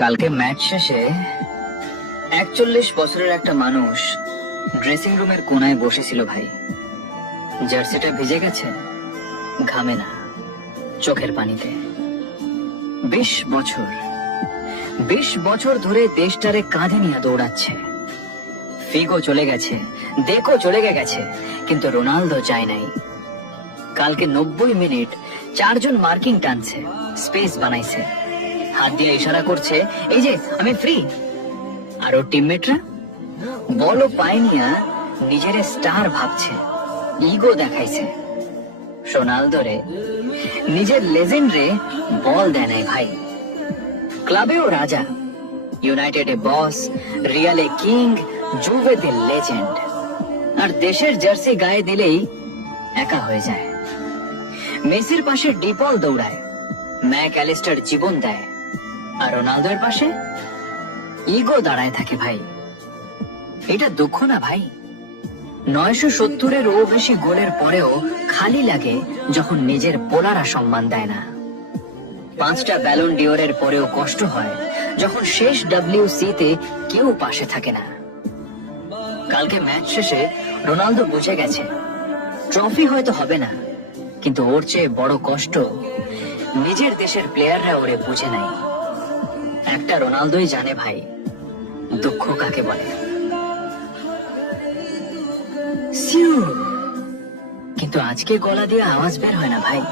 কালকে ম্যাচ শেষে ৪১ বছরের একটা মানুষ ড্রেসিং রুমের কোনায় বসেছিল ভাই। জার্সিটা ভিজে গেছে, ঘামে না, চোখের পানিতে। ২০ বছর ধরে দেশটারে কাঁধে নিয়ে দৌড়াচ্ছে। ফিগো চলে গেছে, দেখো চলে গেছে, কিন্তু রোনালদো যায় নাই। কালকে ৯০ মিনিট ৪ জন মার্কিং টানছে, স্পেস বানাইছে, হাত দিয়ে ইশারা করছে, এই যে আমি ফ্রি। আর ওর টিমমেটরা বলও পায়নিয়া নিজের স্টার ভাবছে, ইগো দেখাইছে। রোনালদো রে, নিজের লেজেন্ড রে বল দেয় নাই ভাই। ক্লাবেও রাজা, ইউনাইটেডে বস, রিয়ালে কিং, জুভেতে লেজেন্ড। আর দেশের জার্সি গায়ে দিলেই একা হয়ে যায়। মেসির পাশে ডিপল দৌড়ায়, ম্যাক অ্যালিস্টার জীবন দেয়, আর রোনালদোর পাশে ইগো দাঁড়ায় থাকে ভাই। এটা দুঃখ না ভাই? ৯৭০-এরও বেশি গোলের পরেও খালি লাগে যখন নিজের পোলারা সম্মান দেয় না। ৫টা ব্যালন ডিওরের পরেও কষ্ট হয় যখন শেষ WC-তে কেউ পাশে থাকে না। কালকে ম্যাচ শেষে রোনালদো বুঝে গেছে, ট্রফি হয়তো হবে না, কিন্তু ওর চেয়ে বড় কষ্ট নিজের দেশের প্লেয়াররা ওরে বুঝে নাই। একটা রোনালদোই জানে ভাই, দুঃখ কাকে বলে। কিন্তু আজকে গলা দিয়ে আওয়াজ বের হয় না ভাই।